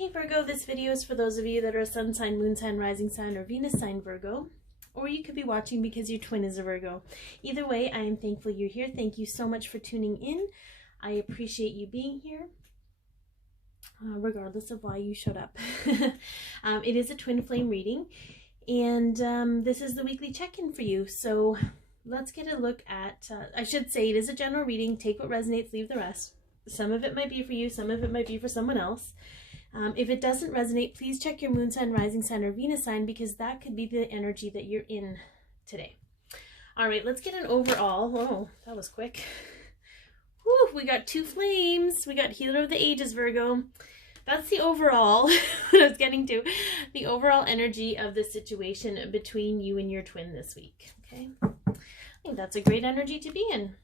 Hey Virgo, this video is for those of you that are a sun sign, moon sign, rising sign, or Venus sign Virgo. Or you could be watching because your twin is a Virgo. Either way, I am thankful you're here. Thank you so much for tuning in. I appreciate you being here, regardless of why you showed up. It is a twin flame reading, and this is the weekly check-in for you. So let's get a look at, I should say it is a general reading. Take what resonates, leave the rest. Some of it might be for you, some of it might be for someone else. If it doesn't resonate, please check your moon sign, rising sign, or Venus sign, because that could be the energy that you're in today. All right, let's get an overall. Oh, that was quick. Whew, we got two flames. We got Healer of the Ages, Virgo. That's the overall, what I was getting to, the overall energy of the situation between you and your twin this week, okay? I think that's a great energy to be in.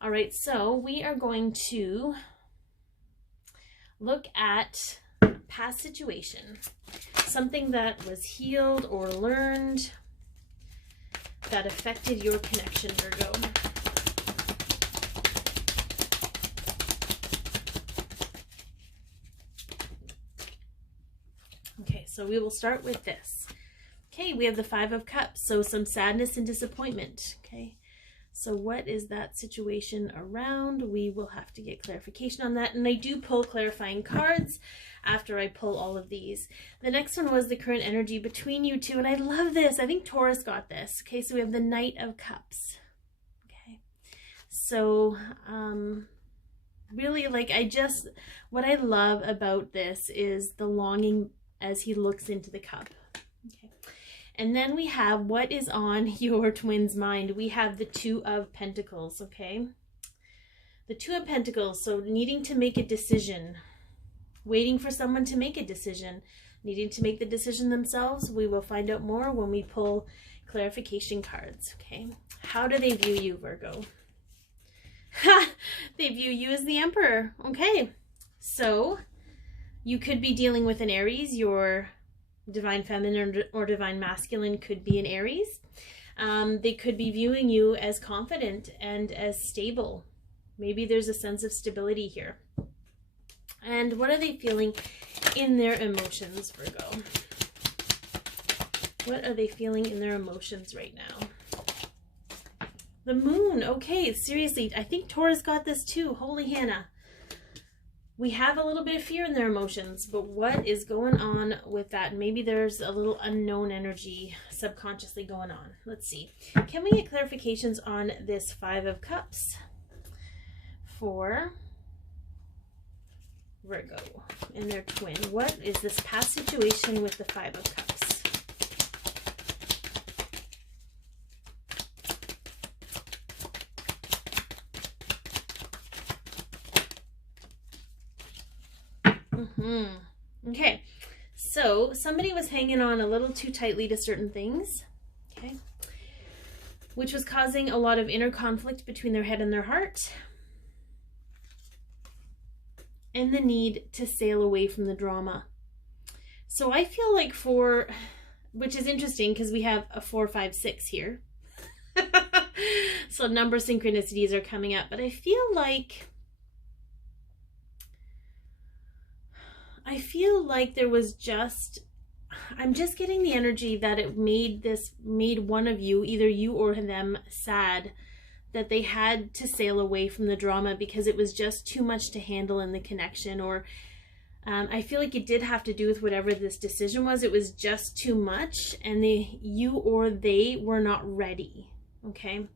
All right, so we are going to look at past situation, something that was healed or learned that affected your connection, Virgo. Okay, so we will start with this. Okay, we have the Five of Cups, so some sadness and disappointment, okay? So what is that situation around? We will have to get clarification on that. And I do pull clarifying cards after I pull all of these. The next one was the current energy between you two. And I love this. I think Taurus got this. Okay, so we have the Knight of Cups. Okay, so really, like, what I love about this is the longing as he looks into the cup. Okay. And then we have what is on your twin's mind. We have the Two of Pentacles, okay? The Two of Pentacles, so needing to make a decision, waiting for someone to make a decision, needing to make the decision themselves. We will find out more when we pull clarification cards, okay? How do they view you, Virgo? They view you as the Emperor, okay? So you could be dealing with an Aries. Your divine feminine or divine masculine could be an Aries. They could be viewing you as confident and as stable. Maybe there's a sense of stability here. And what are they feeling in their emotions, Virgo? What are they feeling in their emotions right now? The Moon. Okay, seriously, I think Taurus got this too. Holy Hannah. We have a little bit of fear in their emotions, but what is going on with that? Maybe there's a little unknown energy subconsciously going on. Let's see. Can we get clarifications on this Five of Cups for Virgo and their twin? What is this past situation with the Five of Cups? Okay, so somebody was hanging on a little too tightly to certain things, okay, which was causing a lot of inner conflict between their head and their heart, and the need to sail away from the drama. So I feel like which is interesting because we have a 4, 5, 6 here. So number synchronicities are coming up, but I feel like there was I'm just getting the energy that it made one of you, either you or them, sad that they had to sail away from the drama because it was just too much to handle in the connection. Or I feel like it did have to do with whatever this decision was. It was just too much, and you or they were not ready, okay?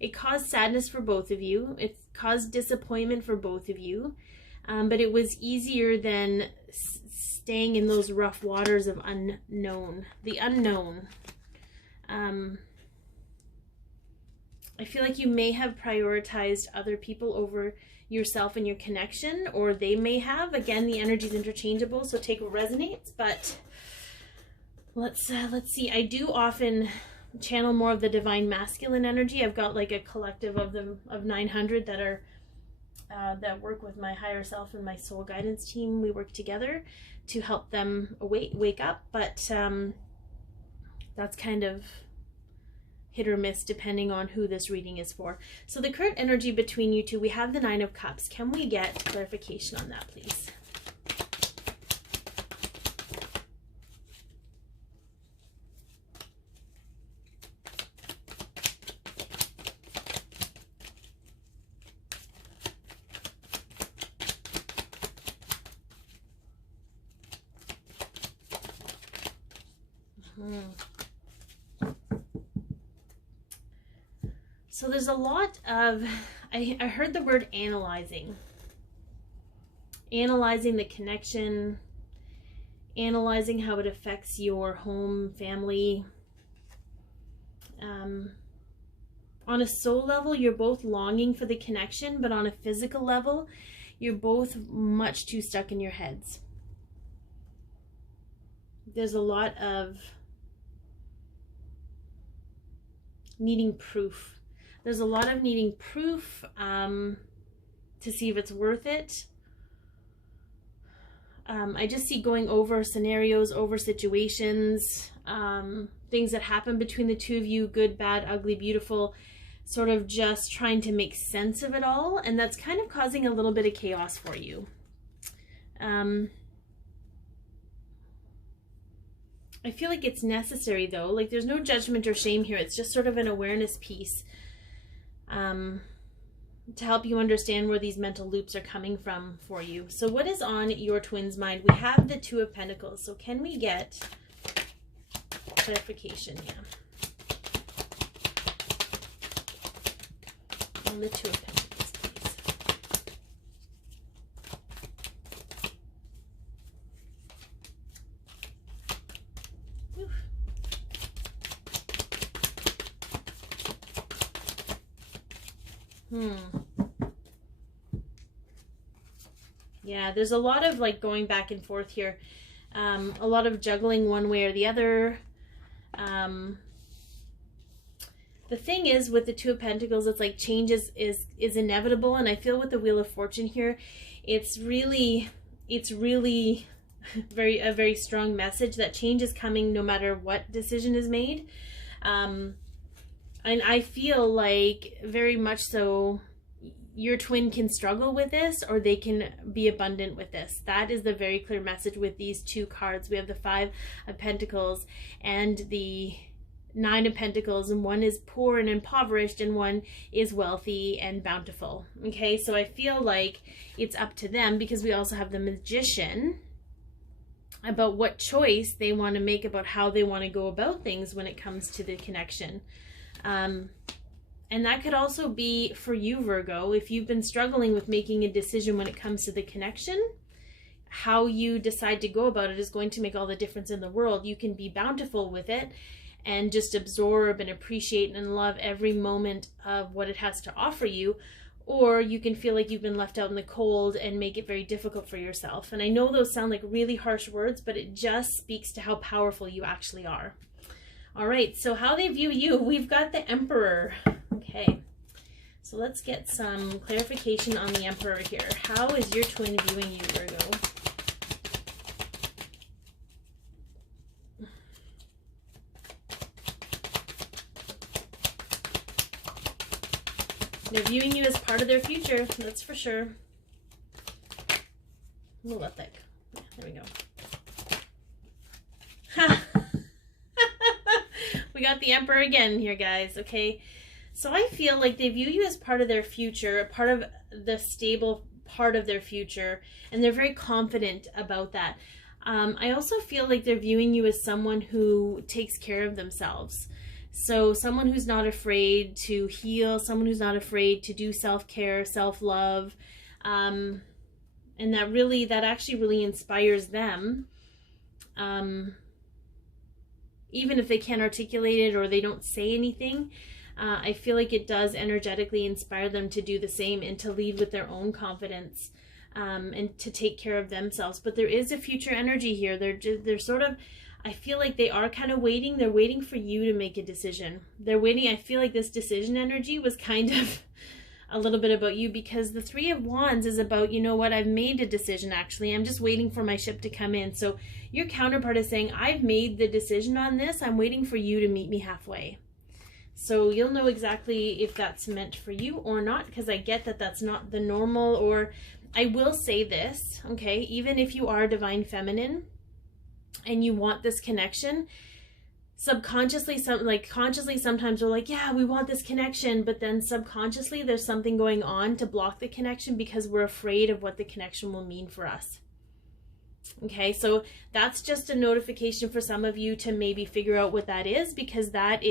It caused sadness for both of you. It caused disappointment for both of you. But it was easier than staying in those rough waters of the unknown. I feel like you may have prioritized other people over yourself and your connection, or they may have. Again, the energy is interchangeable, so take what resonates. But let's see. I do often channel more of the divine masculine energy. I've got like a collective of 900 that are that work with my higher self and my soul guidance team. We work together to help them wake up, but that's kind of hit or miss depending on who this reading is for. So the current energy between you two, we have the Nine of Cups. Can we get clarification on that, please? So there's a lot of, I heard the word analyzing. Analyzing the connection, analyzing how it affects your home, family. On a soul level, you're both longing for the connection, but on a physical level, you're both much too stuck in your heads. There's a lot of needing proof. There's a lot of needing proof to see if it's worth it. I just see going over scenarios, over situations, things that happen between the two of you, good, bad, ugly, beautiful, sort of just trying to make sense of it all. And that's kind of causing a little bit of chaos for you. I feel like it's necessary though. Like there's no judgment or shame here. It's just sort of an awareness piece to help you understand where these mental loops are coming from for you. So what is on your twin's mind? We have the Two of Pentacles. So can we get clarification? Yeah. On the Two of Pentacles, please. Yeah, there's a lot of like going back and forth here. A lot of juggling one way or the other. The thing is with the Two of Pentacles, it's like change is inevitable. And I feel with the Wheel of Fortune here, it's really a very strong message that change is coming no matter what decision is made. And I feel like very much so your twin can struggle with this or they can be abundant with this. That is the very clear message with these two cards. We have the Five of Pentacles and the Nine of Pentacles, and one is poor and impoverished and one is wealthy and bountiful. Okay, so I feel like it's up to them, because we also have the Magician, about what choice they want to make about how they want to go about things when it comes to the connection. And that could also be for you, Virgo, if you've been struggling with making a decision when it comes to the connection. How you decide to go about it is going to make all the difference in the world. You can be bountiful with it and just absorb and appreciate and love every moment of what it has to offer you, or you can feel like you've been left out in the cold and make it very difficult for yourself. And I know those sound like really harsh words, but it just speaks to how powerful you actually are. All right, so how they view you, we've got the Emperor. Okay, so let's get some clarification on the Emperor here. How is your twin viewing you, Virgo? They're viewing you as part of their future, that's for sure. We'll let that go. Yeah, there we go. Ha! We got the Emperor again here, guys, okay? So I feel like they view you as part of their future, part of the stable part of their future, and they're very confident about that. I also feel like they're viewing you as someone who takes care of themselves. So someone who's not afraid to heal, someone who's not afraid to do self-care, self-love, and that actually really inspires them. Even if they can't articulate it or they don't say anything, I feel like it does energetically inspire them to do the same and to lead with their own confidence, and to take care of themselves. But there is a future energy here. They're sort of, I feel like they are kind of waiting. They're waiting for you to make a decision. They're waiting. I feel like this decision energy was kind of a little bit about you, because the Three of Wands is about, you know what, I've made a decision actually. I'm just waiting for my ship to come in. So your counterpart is saying, I've made the decision on this. I'm waiting for you to meet me halfway. So you'll know exactly if that's meant for you or not, because I get that that's not the normal. Or I will say this, okay, even if you are divine feminine and you want this connection, subconsciously, consciously sometimes we're like, yeah, we want this connection, but then subconsciously there's something going on to block the connection because we're afraid of what the connection will mean for us. Okay, so that's just a notification for some of you to maybe figure out what that is, because that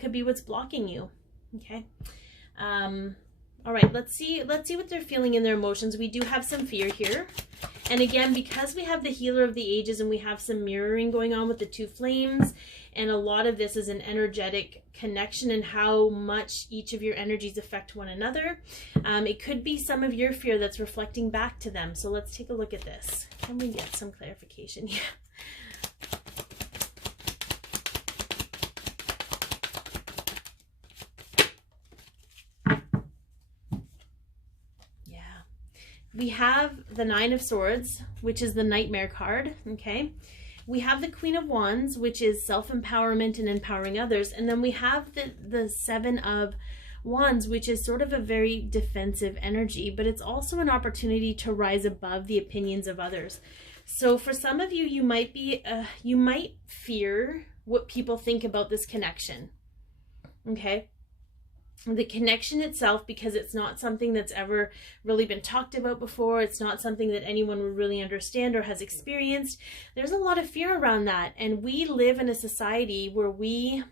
could be what's blocking you. Okay. All right, let's see what they're feeling in their emotions. We do have some fear here. And again, because we have the healer of the ages and we have some mirroring going on with the two flames, and a lot of this is an energetic connection and how much each of your energies affect one another. It could be some of your fear that's reflecting back to them. So let's take a look at this. Can we get some clarification? Yeah. We have the Nine of Swords, which is the Nightmare card, okay? We have the Queen of Wands, which is self-empowerment and empowering others. And then we have the Seven of Wands, which is sort of a very defensive energy, but it's also an opportunity to rise above the opinions of others. So for some of you, you might fear what people think about this connection, okay? The connection itself, because it's not something that's ever really been talked about before. It's not something that anyone would really understand or has experienced. There's a lot of fear around that. And we live in a society where we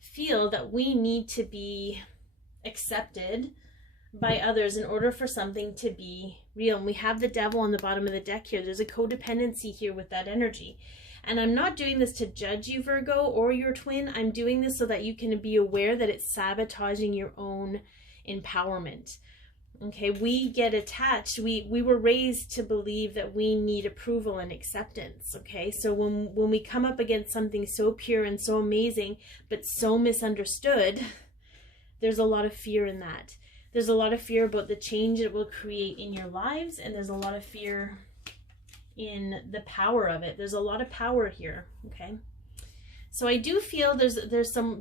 feel that we need to be accepted by others in order for something to be real. And we have the devil on the bottom of the deck here. There's a codependency here with that energy. And I'm not doing this to judge you, Virgo, or your twin. I'm doing this so that you can be aware that it's sabotaging your own empowerment. Okay, we get attached. We were raised to believe that we need approval and acceptance. Okay, so when we come up against something so pure and so amazing, but so misunderstood, there's a lot of fear in that. There's a lot of fear about the change it will create in your lives, and there's a lot of fear in the power of it. There's a lot of power here, okay? So I do feel there's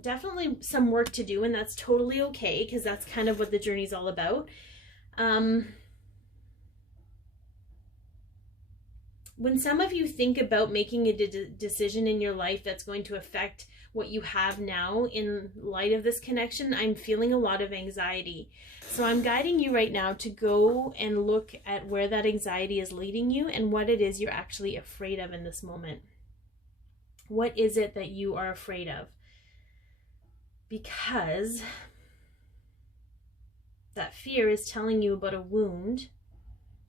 definitely some work to do, and that's totally okay, because that's kind of what the journey's all about. When some of you think about making a decision in your life that's going to affect what you have now in light of this connection, I'm feeling a lot of anxiety. So I'm guiding you right now to go and look at where that anxiety is leading you and what it is you're actually afraid of in this moment. What is it that you are afraid of? Because that fear is telling you about a wound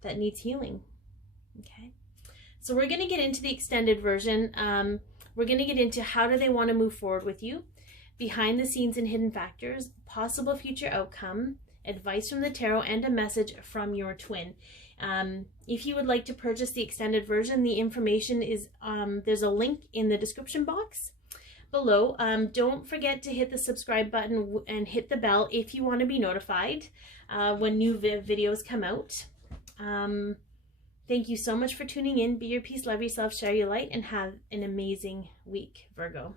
that needs healing, okay? So we're going to get into the extended version. We're going to get into how do they want to move forward with you, behind the scenes and hidden factors, possible future outcome, advice from the tarot, and a message from your twin. If you would like to purchase the extended version, the information is, there's a link in the description box below. Don't forget to hit the subscribe button and hit the bell if you want to be notified when new videos come out. Thank you so much for tuning in. Be your peace, love yourself, share your light, and have an amazing week, Virgo.